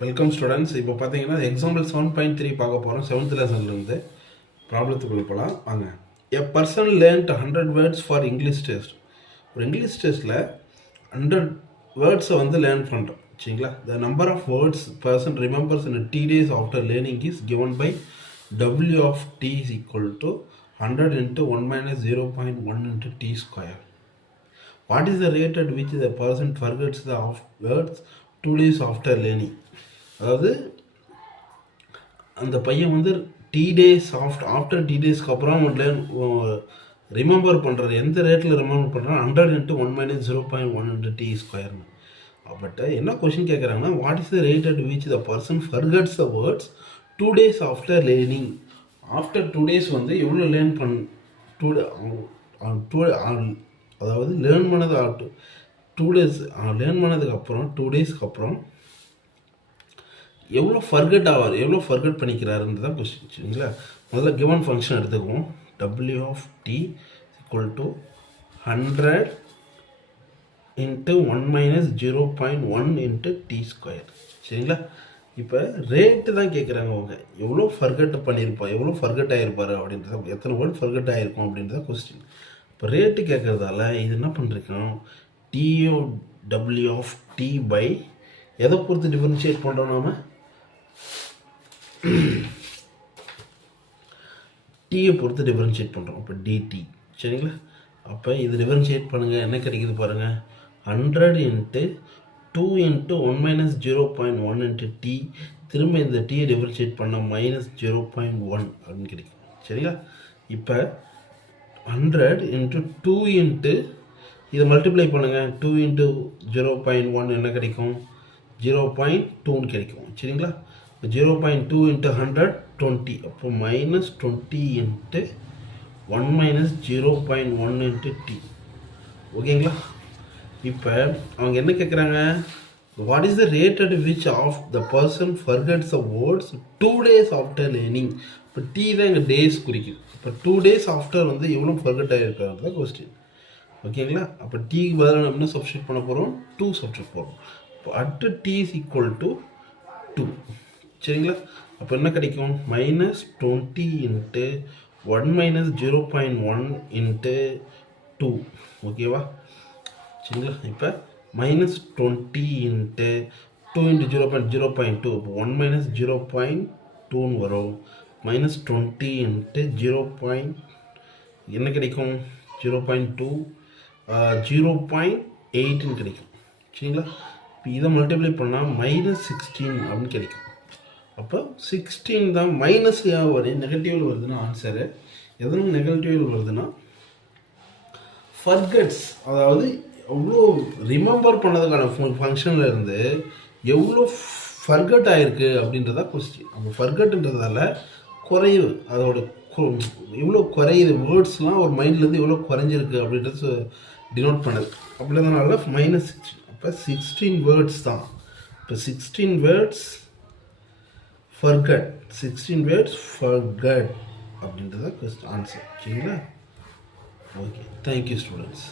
Welcome students. இப்போ பார்த்தீங்கன்னா example 7.3 பார்க்க போகிறோம். 7th லெசன்லேருந்து ப்ராப்ளத்துக்குள்ள போகலாம் வாங்க. A person learned 100 words for English test. ஒரு இங்கிலீஷ் டெஸ்ட்டில் 100 வேர்ட்ஸை வந்து லேர்ன் பண்ணுறோம் சரிங்களா. The number of words person remembers in T days after learning is given by W of T is equal to 100 into 1 minus 0.1 into T square. What is the rate at which the person forgets the words 2 days after learning? அதாவது அந்த பையன் வந்து after D டேஸ்க்கு அப்புறம் remember பண்ணுறாரு. எந்த ரேட்டில் remember பண்ணுறாரு? 100 into 1 minus 0.1 into T square. But என்ன கொஷின் கேட்குறாங்கன்னா, what is the rate at which the person forgets the words 2 days after learning. After 2 days வந்து எவ்வளோ லேர்ன் அதாவது லேர்ன் பண்ணது 2 days லேர்ன் பண்ணதுக்கப்புறம் 2 daysக்கு அப்புறம் எவ்வளோ ஃபர்கட் ஆவார், எவ்வளோ ஃபர்கட் பண்ணிக்கிறாருன்றது தான் கொஸ்டின் சரிங்களா. முதல்ல கிவன் ஃபங்க்ஷன் எடுத்துக்குவோம். W of T equal to 100 into 1 minus 0.1 into T square சரிங்களா. இப்போ ரேட்டு தான் கேட்குறாங்க. அவங்க எவ்வளோ ஃபர்கட் பண்ணியிருப்பா, எவ்வளோ ஃபர்கட் ஆகிருப்பார் அப்படின்றத, எத்தனை வேர்ட் ஃபர்கட் ஆகிருக்கும் அப்படின்றத கொஸ்டின். இப்போ ரேட்டு கேட்குறதால இது என்ன பண்ணிருக்கோம், TW of T by எதை பொறுத்து டிஃபரன்ஷியேட் பண்ணுறோம் நாம், டீயை பொறுத்து டிஃபரன்ஷியேட் பண்ணுறோம். இப்போ டிடி சரிங்களா. அப்போ இது டிஃபரன்ஷியேட் பண்ணுங்கள், என்ன கிடைக்குது பாருங்கள். 100 into 2 into 1 minus 0.1 into T, திரும்ப இந்த டீயை டிஃபரன்ஷியேட் பண்ண -0.1 அப்படின்னு கிடைக்கும் சரிங்களா. இப்போ 100 into 2 into இதை மல்டிப்ளை பண்ணுங்கள். 2 into 0.1 என்ன கிடைக்கும், 0.2 கிடைக்கும் சரிங்களா. 0.2 into 100 20. அப்போ -20 into 1 minus 0.1 into T ஓகேங்களா. இப்போ அவங்க என்ன கேட்குறாங்க, what is the rate at which of the person forgets the words 2 days after learning. இப்போ T தான் எங்கள் டேஸ் குறிக்குது. இப்போ 2 days ஆஃப்டர் வந்து எவ்வளோ ஃபர்கட் ஆகிருக்காரு தான் கொஸ்டின் ஓகேங்களா. அப்போ டீக்கு பதிலாக நம்ம என்ன சப்ஸ்டியூட் பண்ண போகிறோம், 2 சப்ஸ்டியூட் போகிறோம். இப்போ at T is equal to 2 சரிங்களா. அப்போ என்ன கிடைக்கும், -20 into 1 minus 0.1 into 2 ஓகேவா சரிங்களா. இப்போ -20 into 2 into 0.2 இப்போ 1 minus 0.2 வரும். -20 into 0. என்ன கிடைக்கும், 0.2 0.8 கிடைக்கும் சரிங்களா. இப்போ இதை மல்டிப்ளை பண்ணால் -16 அப்படின்னு கிடைக்கும். அப்போ 16 தான் மைனஸ் வரும், நெகட்டிவில் வருதுன்னா ஆன்சரு. எதனால் நெகட்டிவில் வருதுன்னா ஃபர்கட்ஸ், அதாவது எவ்வளோ ரிமெம்பர் பண்ணதுக்கான ஃபங்க்ஷனில் இருந்து எவ்வளோ ஃபர்கட் ஆகிருக்கு அப்படின்றதா கொஸ்டின். அப்போ ஃபர்கட்ன்றதால குறைவு, அதோட எவ்வளோ குறையுது, வேர்ட்ஸ்லாம் ஒரு மைண்ட்லேருந்து எவ்வளோ குறைஞ்சிருக்கு அப்படின்றது டினோட் பண்ணுது. அப்படின்றதுனால -16. அப்போ 16 வேர்ட்ஸ் தான். இப்போ 16 வேர்ட்ஸ் ஃபர்கட், 16 வேர்ட்ஸ் ஃபர்கட் அப்படின்றத ஆன்சர் சரிங்களா. Okay, thank you students.